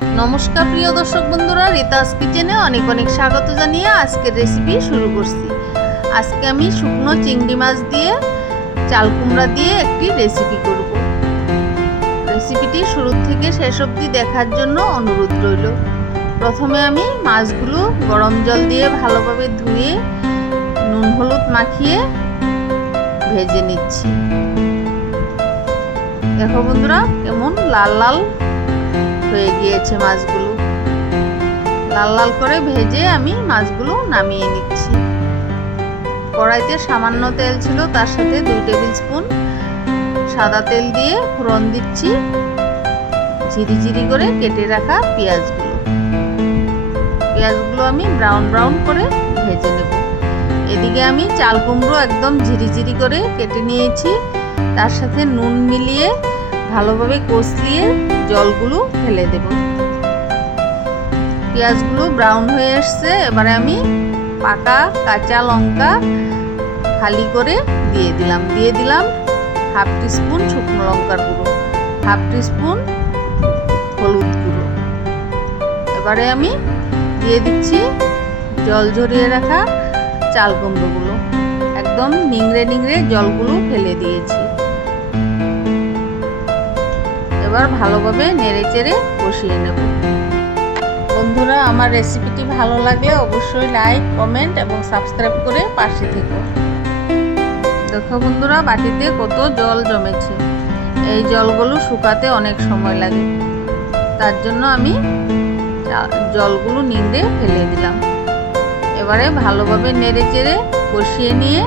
নমস্কার প্রিয় দর্শক বন্ধুরা, রিতাস কিচেনে অনেক অনেক স্বাগত জানিয়ে আজকের রেসিপি শুরু করছি। আজকে আমি শুকনো চিংড়ি মাছ দিয়ে, চাল কুমড়া দিয়ে একটি রেসিপি করব। রেসিপিটি শুরু থেকে শেষ অবধি দেখার জন্য অনুরোধ রইল। প্রথমে আমি মাছগুলো গরম জল দিয়ে ভালোভাবে ধুয়ে, নুন হলুদ মাখিয়ে ভেজে নিচ্ছি। দেখো বন্ধুরা, কেমন লাল লাল হয়ে গিয়েছে মাছগুলো। লাল লাল করে ভেজে আমি মাছগুলো নামিয়ে নিচ্ছি। কড়াইতে সামান্য তেল ছিল, তার সাথে দুই টেবিল স্পুন সাদা তেল দিয়ে ফোড়ন দিচ্ছি। ঝিরি ঝিরি করে কেটে রাখা পেঁয়াজগুলো। পেঁয়াজগুলো আমি ব্রাউন ব্রাউন করে ভেজে নেব। এদিকে আমি চাল কুমড়ো একদম ঝিরি করে কেটে নিয়েছি। তার সাথে নুন মিলিয়ে ভালোভাবে কষিয়ে জলগুলো ফেলে দেব। পেঁয়াজগুলো ব্রাউন হয়ে এসছে, এবারে আমি পাকা কাঁচা লঙ্কা খালি করে দিয়ে দিলাম। দিয়ে দিলাম হাফ টিস্পুন শুকনো লঙ্কার গুঁড়ো হাফ টিস্পুন হলুদ গুঁড়ো। এবারে আমি দিয়ে দিচ্ছি জল ঝরিয়ে রাখা চাল কুমড়োগুলো। একদম নিংড়ে নিংড়ে জলগুলো ফেলে দিয়েছি। এবার ভালোভাবে নেড়ে চেড়ে কষিয়ে নেব। বন্ধুরা, আমার রেসিপিটি ভালো লাগলে অবশ্যই লাইক, কমেন্ট এবং সাবস্ক্রাইব করে পাশে থেকো। দেখো বন্ধুরা, বাটিতে কত জল জমেছে। এই জলগুলো শুকাতে অনেক সময় লাগে। তার জন্য আমি জলগুলো নিন্দে ফেলে দিলাম। এবারে ভালোভাবে নেড়ে চেড়ে কষিয়ে নিয়ে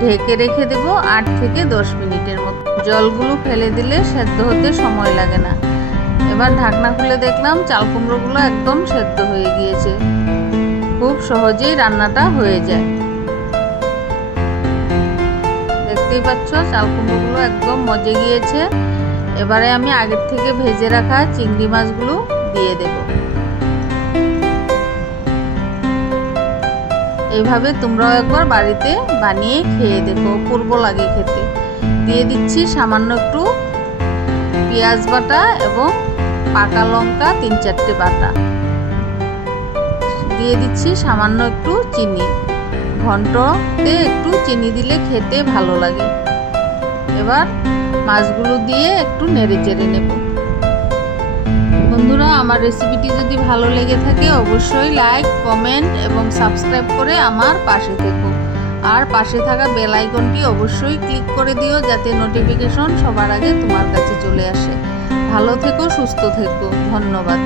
ঢেকে রেখে দেব আট থেকে দশ মিনিটের মতো। জলগুলো ফেলে দিলে সেদ্ধ হতে সময় লাগে না। এবার ঢাকনা খুলে দেখলাম চাল কুমড়োগুলো একদম সেদ্ধ হয়ে গিয়েছে। খুব সহজেই রান্নাটা হয়ে যায়। দেখতেই পাচ্ছ, চাল কুমড়োগুলো একদম মজে গিয়েছে। এবারে আমি আগের থেকে ভেজে রাখা চিংড়ি মাছগুলো দিয়ে দেব। এইভাবে তোমরাও একবার বাড়িতে বানিয়ে খেয়ে দেখো, পূর্ব লাগে খেতে। দিয়ে দিচ্ছি সামান্য একটু পেঁয়াজ বাটা এবং পাকা লঙ্কা, তিন চারটে বাটা। দিয়ে দিচ্ছি সামান্য একটু চিনি। ঘন্টতে একটু চিনি দিলে খেতে ভালো লাগে। এবার মাছগুলো দিয়ে একটু নেড়ে চেড়ে নেব। আমার রেসিপিটি যদি ভালো লেগে থাকে, অবশ্যই লাইক কমেন্ট এবং সাবস্ক্রাইব করে আমার পাশে থেকো। আর পাশে থাকা বেল আইকনটি অবশ্যই ক্লিক করে দিও, যাতে নোটিফিকেশন সবার আগে তোমার কাছে চলে আসে। ভালো থেকো, সুস্থ থেকো। ধন্যবাদ।